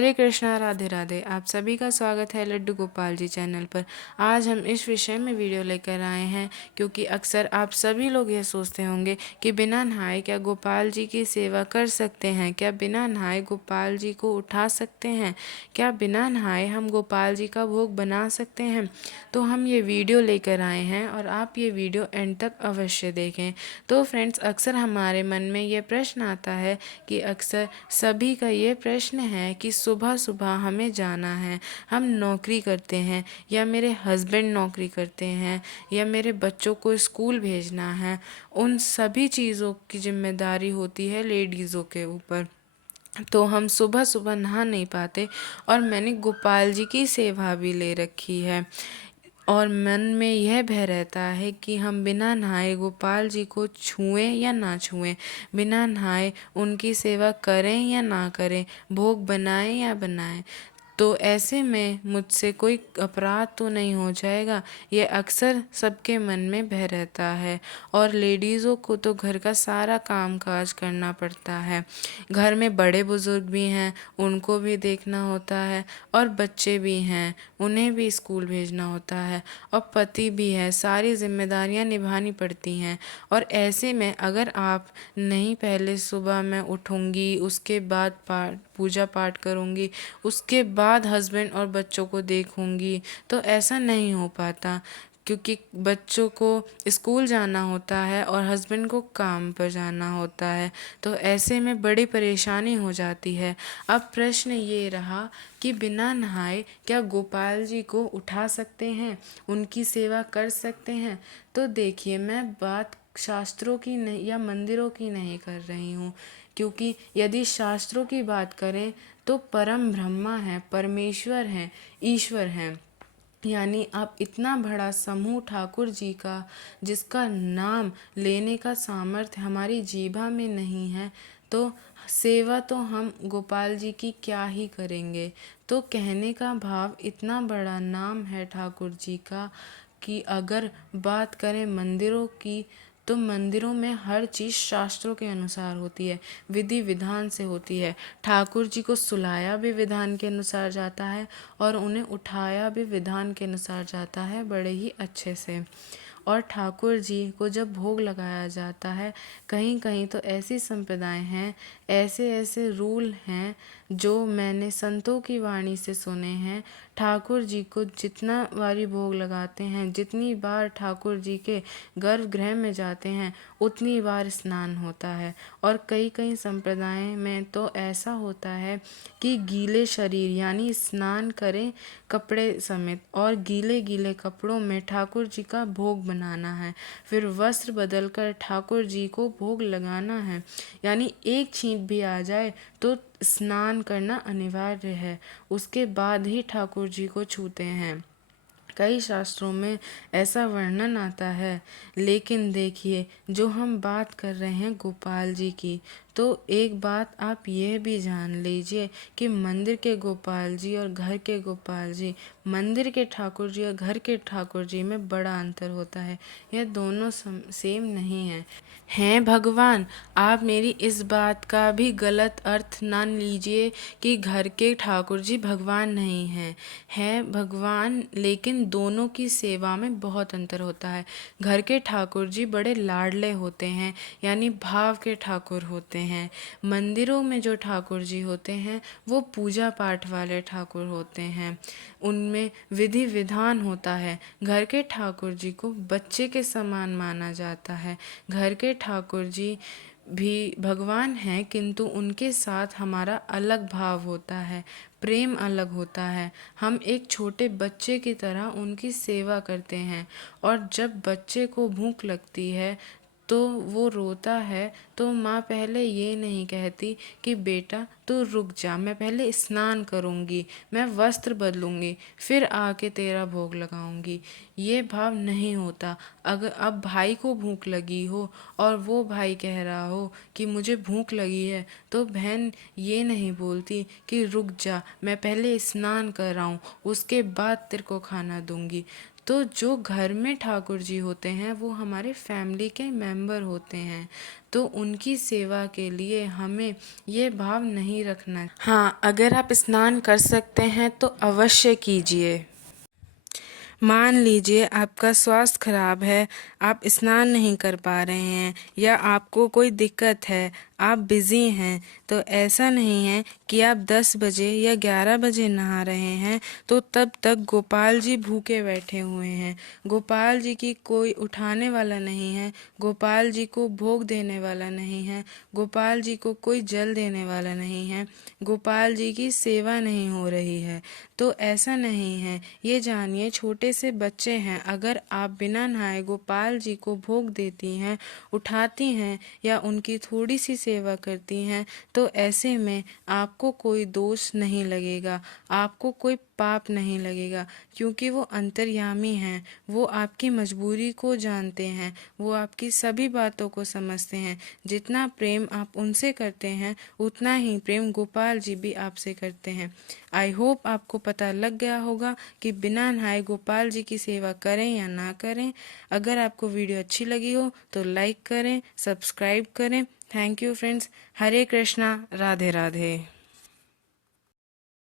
हरे कृष्णा, राधे राधे। आप सभी का स्वागत है लड्डू गोपाल जी चैनल पर। आज हम इस विषय में वीडियो लेकर आए हैं क्योंकि अक्सर आप सभी लोग यह सोचते होंगे कि बिना नहाए क्या गोपाल जी की सेवा कर सकते हैं, क्या बिना नहाए गोपाल जी को उठा सकते हैं, क्या बिना नहाए हम गोपाल जी का भोग बना सकते हैं। तो हम ये वीडियो लेकर आए हैं और आप ये वीडियो एंड तक अवश्य देखें। तो फ्रेंड्स, अक्सर हमारे मन में ये प्रश्न आता है कि अक्सर सभी का ये प्रश्न है कि सुबह सुबह हमें जाना है, हम नौकरी करते हैं या मेरे हस्बैंड नौकरी करते हैं या मेरे बच्चों को स्कूल भेजना है, उन सभी चीज़ों की जिम्मेदारी होती है लेडीज़ों के ऊपर। तो हम सुबह सुबह नहा नहीं पाते और मैंने गोपाल जी की सेवा भी ले रखी है और मन में यह भय रहता है कि हम बिना नहाए गोपाल जी को छुएं या ना छुएं, बिना नहाए उनकी सेवा करें या ना करें, भोग बनाएं या बनाएं। तो ऐसे में मुझसे कोई अपराध तो नहीं हो जाएगा, ये अक्सर सबके मन में भय रहता है। और लेडीज़ों को तो घर का सारा काम काज करना पड़ता है, घर में बड़े बुजुर्ग भी हैं उनको भी देखना होता है और बच्चे भी हैं उन्हें भी स्कूल भेजना होता है और पति भी है, सारी जिम्मेदारियां निभानी पड़ती हैं। और ऐसे में अगर आप नहीं, पहले सुबह मैं उठूँगी, उसके बाद पूजा पाठ करूँगी, उसके बाद हस्बैंड और बच्चों को देखूँगी, तो ऐसा नहीं हो पाता क्योंकि बच्चों को स्कूल जाना होता है और हस्बैंड को काम पर जाना होता है। तो ऐसे में बड़ी परेशानी हो जाती है। अब प्रश्न ये रहा कि बिना नहाए क्या गोपाल जी को उठा सकते हैं, उनकी सेवा कर सकते हैं। तो देखिए, मैं बात शास्त्रों की नहीं या मंदिरों की नहीं कर रही हूँ, क्योंकि यदि शास्त्रों की बात करें तो परम ब्रह्मा है, परमेश्वर हैं, ईश्वर हैं। यानी आप इतना बड़ा समूह ठाकुर जी का, जिसका नाम लेने का सामर्थ्य हमारी जीभा में नहीं है, तो सेवा तो हम गोपाल जी की क्या ही करेंगे। तो कहने का भाव, इतना बड़ा नाम है ठाकुर जी का कि अगर बात करें मंदिरों की, तो मंदिरों में हर चीज़ शास्त्रों के अनुसार होती है, विधि विधान से होती है। ठाकुर जी को सुलाया भी विधान के अनुसार जाता है और उन्हें उठाया भी विधान के अनुसार जाता है, बड़े ही अच्छे से। और ठाकुर जी को जब भोग लगाया जाता है, कहीं कहीं तो ऐसी संप्रदाएं हैं, ऐसे ऐसे रूल हैं जो मैंने संतों की वाणी से सुने हैं। ठाकुर जी को जितना बारी भोग लगाते हैं, जितनी बार ठाकुर जी के गर्भगृह में जाते हैं, उतनी बार स्नान होता है। और कई कई संप्रदाय में तो ऐसा होता है कि गीले शरीर यानी स्नान करें कपड़े समेत और गीले गीले कपड़ों में ठाकुर जी का भोग बनाना है, फिर वस्त्र बदलकर ठाकुर जी को भोग लगाना है। यानी एक छींट भी आ जाए तो स्नान करना अनिवार्य है, उसके बाद ही ठाकुर जी को छूते हैं। कई शास्त्रों में ऐसा वर्णन आता है। लेकिन देखिए, जो हम बात कर रहे हैं गोपाल जी की, तो एक बात आप यह भी जान लीजिए कि मंदिर के गोपाल जी और घर के गोपाल जी, मंदिर के ठाकुर जी और घर के ठाकुर जी में बड़ा अंतर होता है। यह दोनों सेम नहीं है। हैं भगवान, आप मेरी इस बात का भी गलत अर्थ ना लीजिए कि घर के ठाकुर जी भगवान नहीं हैं भगवान, लेकिन दोनों की सेवा में बहुत अंतर होता है। घर के ठाकुर जी बड़े लाडले होते हैं, यानी भाव के ठाकुर होते हैं। मंदिरों में जो ठाकुर जी होते हैं वो पूजा पाठ वाले ठाकुर होते हैं, उनमें विधि विधान होता है। घर के ठाकुर जी को बच्चे के समान माना जाता है। घर के ठाकुर जी भी भगवान हैं, किंतु उनके साथ हमारा अलग भाव होता है, प्रेम अलग होता है। हम एक छोटे बच्चे की तरह उनकी सेवा करते हैं। और जब बच्चे को भूख लगती है तो वो रोता है, तो माँ पहले ये नहीं कहती कि बेटा तू रुक जा, मैं पहले स्नान करूँगी, मैं वस्त्र बदलूँगी, फिर आके तेरा भोग लगाऊँगी। ये भाव नहीं होता। अगर अब भाई को भूख लगी हो और वो भाई कह रहा हो कि मुझे भूख लगी है, तो बहन ये नहीं बोलती कि रुक जा, मैं पहले स्नान कर रहा हूँ, उसके बाद तेरे को खाना दूँगी। तो जो घर में ठाकुर जी होते हैं वो हमारे फैमिली के मेंबर होते हैं, तो उनकी सेवा के लिए हमें ये भाव नहीं रखना। हाँ, अगर आप स्नान कर सकते हैं तो अवश्य कीजिए। मान लीजिए आपका स्वास्थ्य खराब है, आप स्नान नहीं कर पा रहे हैं या आपको कोई दिक्कत है, आप बिज़ी हैं, तो ऐसा नहीं है कि आप 10 बजे या 11 बजे नहा रहे हैं तो तब तक गोपाल जी भूखे बैठे हुए हैं। गोपाल जी की कोई उठाने वाला नहीं है, गोपाल जी को भोग देने वाला नहीं है, गोपाल जी को कोई जल देने वाला नहीं है, गोपाल जी की सेवा नहीं हो रही है। तो ऐसा नहीं है, ये जानिए छोटे से बच्चे हैं, अगर आप बिना नहाए गोपाल जी को भोग देती हैं, उठाती हैं या उनकी थोड़ी सी सेवा करती हैं, तो ऐसे में आपको कोई दोष नहीं लगेगा, आपको कोई पाप नहीं लगेगा, क्योंकि वो अंतर्यामी हैं, वो आपकी मजबूरी को जानते हैं, वो आपकी सभी बातों को समझते हैं। जितना प्रेम आप उनसे करते हैं उतना ही प्रेम गोपाल जी भी आपसे करते हैं। आई होप आपको पता लग गया होगा कि बिना नहाए गोपाल जी की सेवा करें या ना करें। अगर आपको वीडियो अच्छी लगी हो तो लाइक करें, सब्सक्राइब करें। Thank you friends. Hare Krishna, Radhe Radhe.